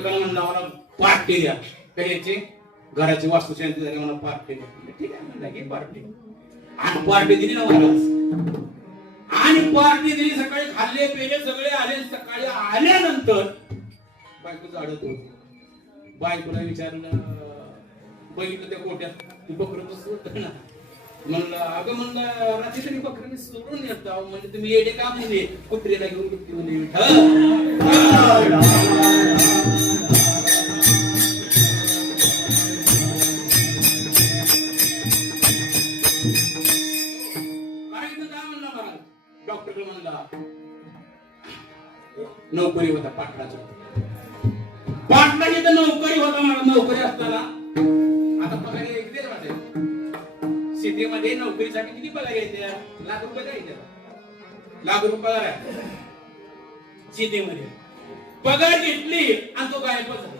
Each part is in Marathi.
एकमेकांना म्हणलं मला पार्टी द्या कशाची घराची वास्तुशांती झाली मला पार्टी द्या ठीक आहे म्हणलं की पार्टी आणि पार्टी दिली ना महाराज आणि पार्टी दिली सकाळी खाल्ले पेले सगळे आले सकाळी आल्यानंतर बायको जाडत होती. बायकोला विचारलं बघितलं त्या कोट्यात ती बकरं कसं ना. म्हणलं अगं म्हणलं रात्री तरी बकरं सोडून येत म्हणजे तुम्ही येडे का म्हणजे कुत्रीला घेऊन कुत्री म्हणे डॉक्टर म्हणला नोकरी होता पाटलाच्या पाटलाची तर नोकरी होता मला नोकरी असताना आता पगार किती वाटेल सिटीमध्ये नोकरीसाठी किती पगार येते लाख रुपये द्यायचे. लाख रुपये पगार आहे. सिटीमध्ये. पगार घेतली आणि तो गायब झाला.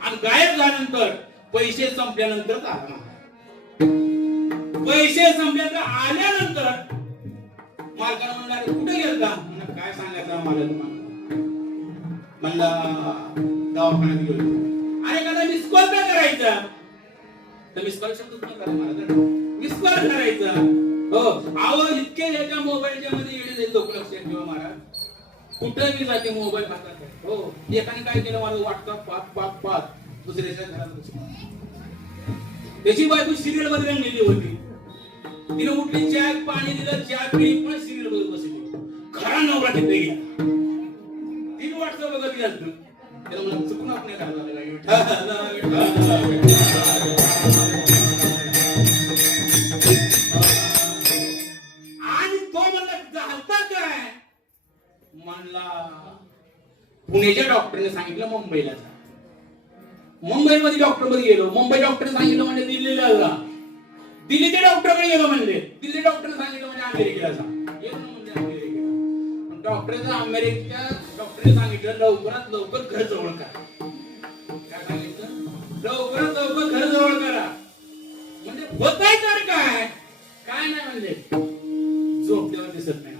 आणि गायब झाल्यानंतर पैसे संपल्यानंतर आला पैसे संपल्यानंतर आल्यानंतर मालकाला म्हणला "अरे कुठे गेलता? म्हणलं काय सांगायचं मला? म्हणलं दवाखान्यात गेलो. अरे का मिस कॉल काय करायचा? तर मिस कॉल शब्द मिस कॉल करायचा. हो. आव इतके एका मोबाईलच्या मध्ये येणे लोक लक्ष ठेवा महाराज कुठं मी जाते मोबाईल हातात. हो. एकाने काय केलं मला वाटतं पाच पाच पाच. दुसऱ्याच्या घरात. त्याची बायको सिरियलमध्ये रंगलेली होती. तिने उठली चहा पाणी दिलं चहा पिली पण सिरियल बघत बसली. खरा नवरा तिथे गेला. तिने व्हॉट्सअप बघत गेला त्याला म्हणलं चुकून आपण आणि तो म्हणला झालता काय? म्हणला पुण्याच्या डॉक्टरने सांगितलं मुंबईला जा. मुंबईमध्ये डॉक्टरमध्ये गेलो. मुंबई डॉक्टर सांगितलं म्हणजे दिल्लीला जा. दिल्लीच्या डॉक्टरकडे गेलो म्हणले दिल्ली डॉक्टर सांगितलं म्हणजे अमेरिकेला सांग म्हणजे डॉक्टरचं अमेरिकेच्या डॉक्टरने सांगितलं लवकरात लवकर घर जवळ करा. काय सांगितलं? लवकरात लवकर घर जवळ करा. म्हणजे होताय तर काय? काय नाही म्हणजे. झोपल्यावर दिसत नाही.